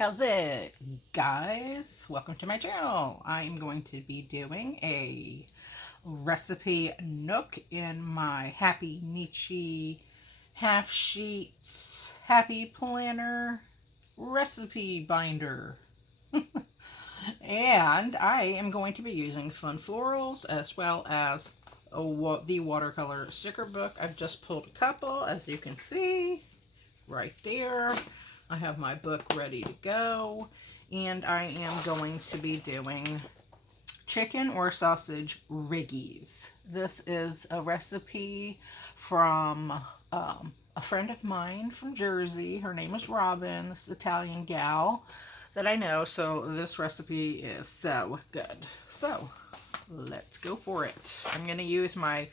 How's it, guys? Welcome to my channel. I'm going to be doing a recipe nook in my Happynichi half sheets happy planner recipe binder. And I am going to be using fun florals as well as the watercolor sticker book. I've just pulled a couple, as you can see right there. I have my book ready to go, and I am going to be doing chicken or sausage Riggies. This is a recipe from a friend of mine from Jersey. Her name is Robin, this Italian gal that I know, so this recipe is so good. So let's go for it. I'm going to use my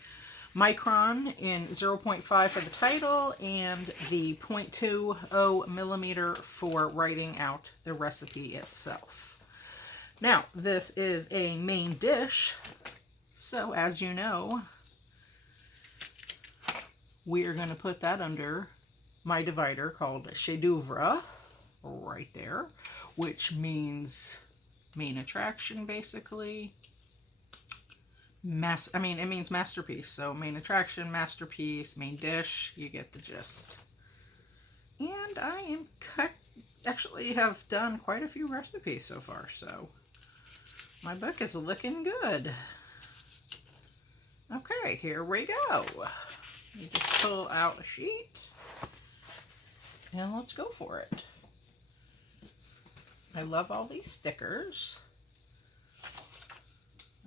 micron in 0.5 for the title and the 0.20 millimeter for writing out the recipe itself. Now, this is a main dish, so as you know, we are going to put that under my divider called chef d'oeuvre, right there, which means main attraction, basically. It means masterpiece. So main attraction, masterpiece, main dish, you get the gist. And I actually have done quite a few recipes so far, so my book is looking good. Okay, here we go. You just pull out a sheet and let's go for it. I love all these stickers.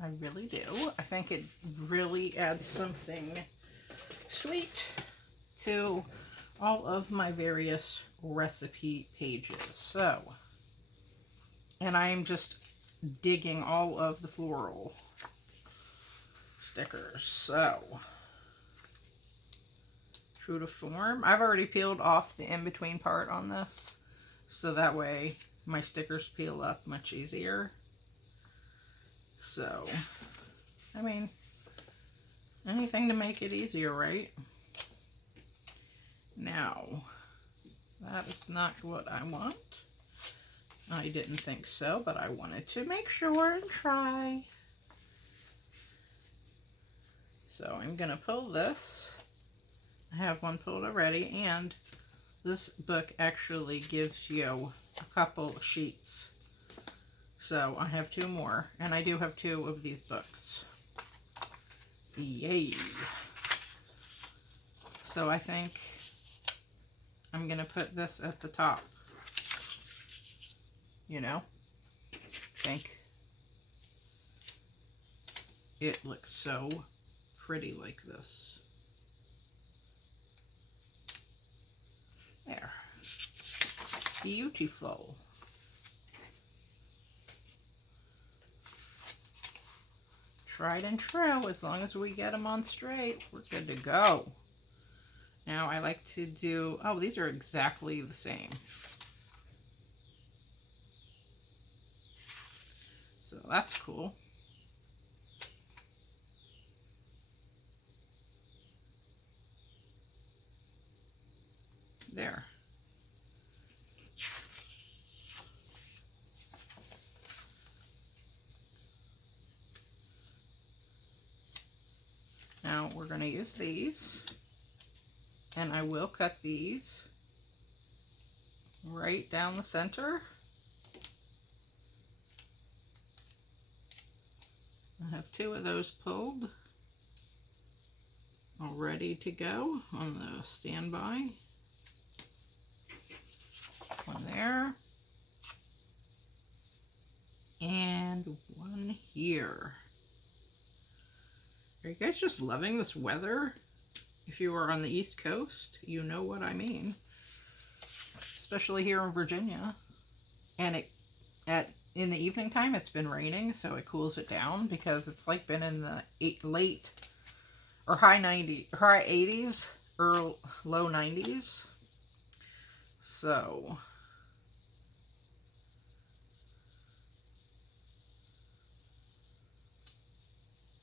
I really do. I think it really adds something sweet to all of my various recipe pages. So, and I'm just digging all of the floral stickers. So, true to form. I've already peeled off the in-between part on this, so that way my stickers peel up much easier. So, I mean, anything to make it easier, right? Now, that is not what I want. I didn't think so, but I wanted to make sure and try. So I'm going to pull this. I have one pulled already, and this book actually gives you a couple sheets. So I have two more, and I do have two of these books. Yay! So I think I'm going to put this at the top. You know? I think it looks so pretty like this. There. Beautiful. Tried and true. As long as we get them on straight, we're good to go. Now I like to do, oh, these are exactly the same. So that's cool. There. Now we're going to use these, and I will cut these right down the center. I have two of those pulled, all ready to go on the standby. One there, and one here. Are you guys just loving this weather? If you are on the East Coast, you know what I mean. Especially here in Virginia. And in the evening time, it's been raining, so it cools it down because it's like been in the late or high 80s or low 90s. So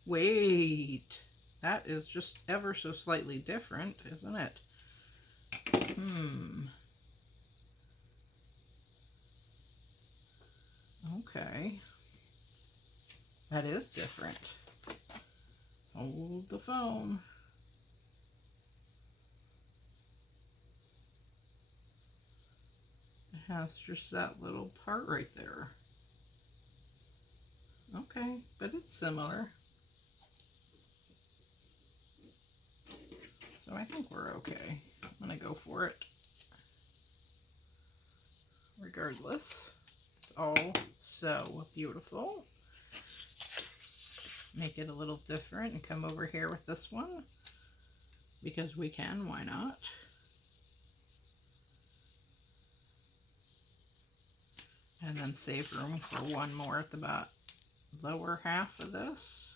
wait, that is just ever so slightly different, isn't it? Okay. That is different. Hold the phone. It has just that little part right there. Okay, but it's similar. So I think we're okay. I'm gonna go for it. Regardless, it's all so beautiful. Make it a little different and come over here with this one because we can, why not? And then save room for one more at the lower half of this.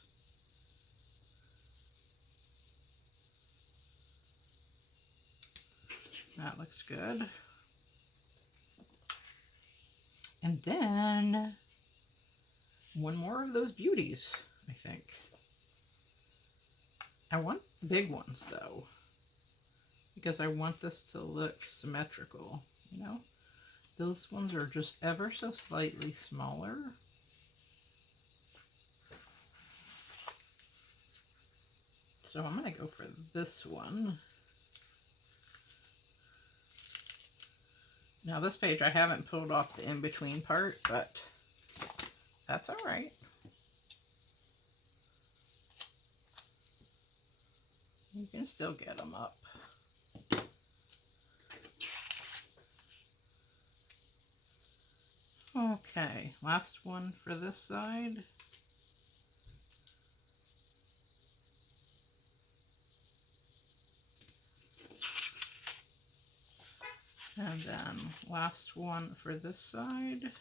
That looks good. And then one more of those beauties, I think. I want the big ones though, because I want this to look symmetrical, you know? Those ones are just ever so slightly smaller. So I'm gonna go for this one. Now this page I haven't pulled off the in-between part, but that's all right. You can still get them up. Okay, last one for this side. And then last one for this side.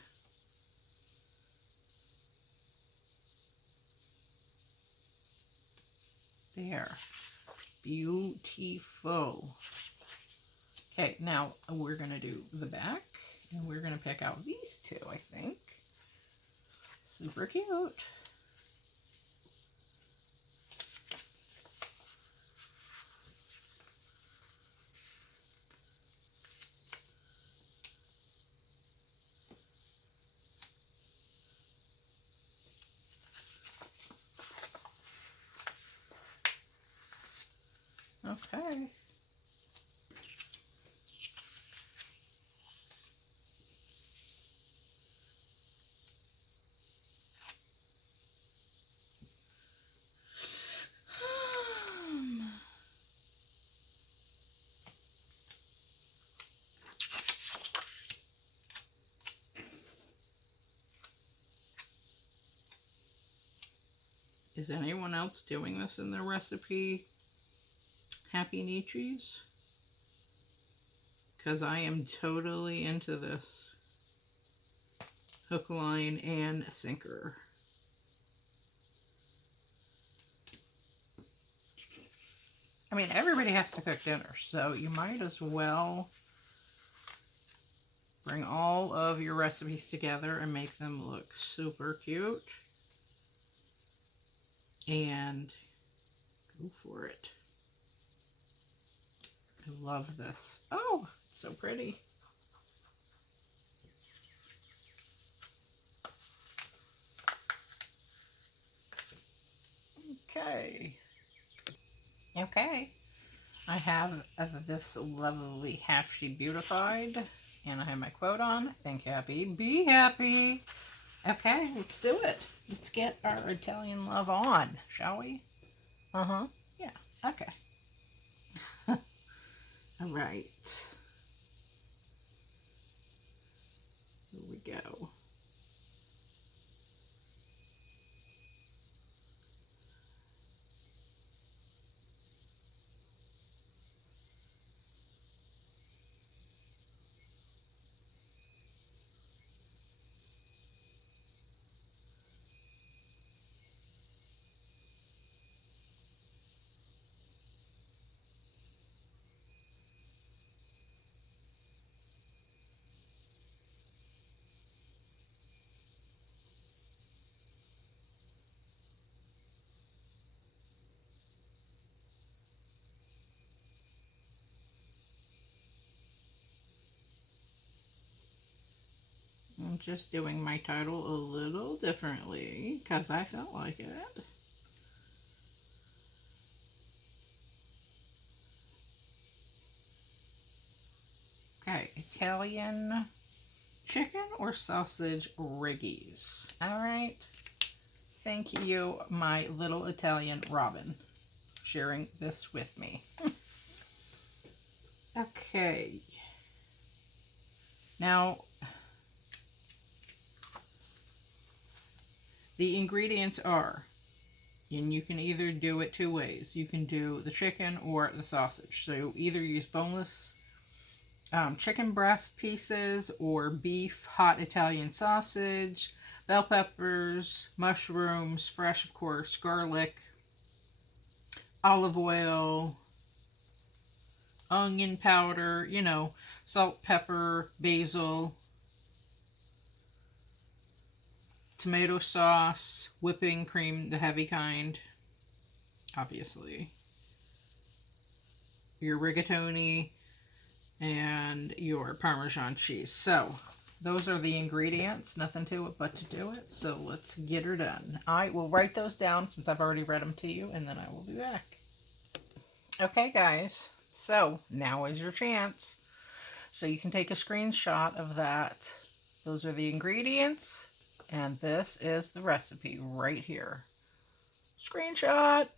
There. Beautiful. Okay, now we're going to do the back, and we're going to pick out these two, I think. Super cute. Okay. Is anyone else doing this in their recipe? Happynichis? Because I am totally into this. Hook, line, and sinker. I mean, everybody has to cook dinner, so you might as well bring all of your recipes together and make them look super cute. And go for it. I love this. Oh, so pretty. Okay. Okay. I have this lovely half she beautified, and I have my quote on, think happy, be happy. Okay, let's do it. Let's get our Italian love on, shall we? Uh-huh. Yeah, okay. All right. Here we go. I'm just doing my title a little differently because I felt like it. Okay, Italian chicken or sausage Riggies. All right. Thank you, my little Italian Robin, sharing this with me. Okay. Now, the ingredients are, and you can either do it two ways. You can do the chicken or the sausage. So either use boneless chicken breast pieces or beef hot Italian sausage, bell peppers, mushrooms, fresh of course, garlic, olive oil, onion powder, you know, salt, pepper, basil, tomato sauce, whipping cream, the heavy kind, obviously, your rigatoni, and your Parmesan cheese. So, those are the ingredients. Nothing to it but to do it. So, let's get her done. I will write those down since I've already read them to you, and then I will be back. Okay, guys. So, now is your chance. So, you can take a screenshot of that. Those are the ingredients. And this is the recipe right here. Screenshot.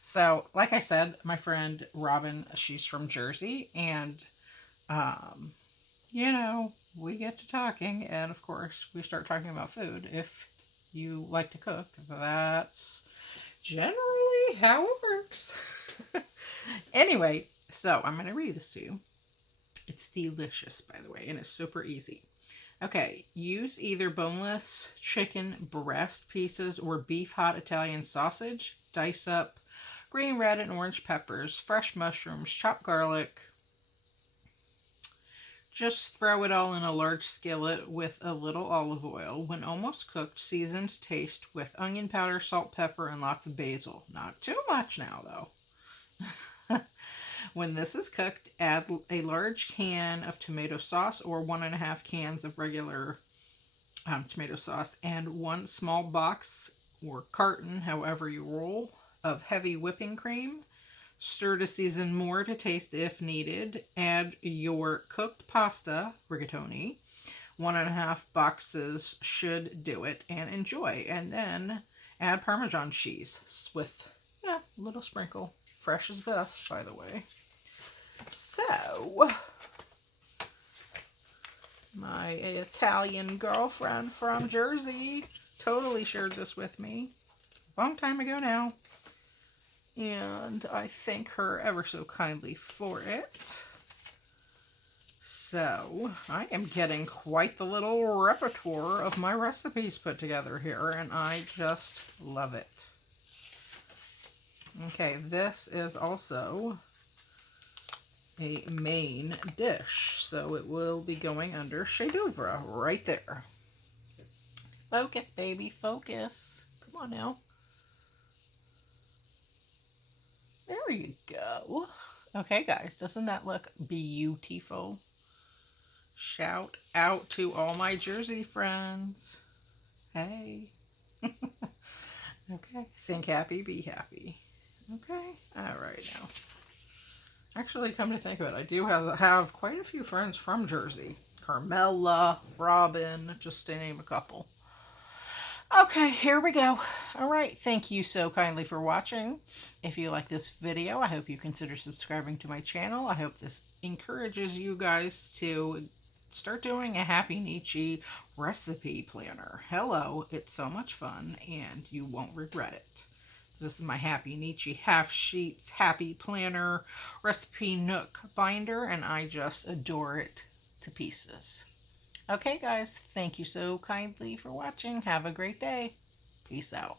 So, like I said, my friend Robin, she's from Jersey, and, you know, we get to talking, and of course, we start talking about food. If you like to cook, that's generally how it works. Anyway, so I'm going to read this to you. It's delicious, by the way, and it's super easy. Okay, use either boneless chicken breast pieces or beef hot Italian sausage. Dice up green, red, and orange peppers, fresh mushrooms, chopped garlic. Just throw it all in a large skillet with a little olive oil. When almost cooked, season to taste with onion powder, salt, pepper, and lots of basil. Not too much now, though. When this is cooked, add a large can of tomato sauce or 1.5 cans of regular tomato sauce and 1 small box or carton, however you roll, of heavy whipping cream. Stir to season more to taste if needed. Add your cooked pasta, rigatoni. 1.5 boxes should do it, and enjoy. And then add Parmesan cheese with a little sprinkle. Fresh is best, by the way. So, my Italian girlfriend from Jersey totally shared this with me a long time ago now. And I thank her ever so kindly for it. So, I am getting quite the little repertoire of my recipes put together here, and I just love it. Okay, this is also a main dish, so it will be going under chef d'oeuvre right there. Focus, baby, focus. Come on now. There you go. Okay, guys, doesn't that look beautiful? Shout out to all my Jersey friends. Hey. Okay, think happy, be happy. Okay, all right now. Actually, come to think of it, I do have quite a few friends from Jersey. Carmela, Robin, just to name a couple. Okay, here we go. All right, thank you so kindly for watching. If you like this video, I hope you consider subscribing to my channel. I hope this encourages you guys to start doing a Happynichi Recipe Planner. Hello, it's so much fun, and you won't regret it. This is my Happynichi Half Sheets Happy Planner Recipe Nook Binder, and I just adore it to pieces. Okay, guys, thank you so kindly for watching. Have a great day. Peace out.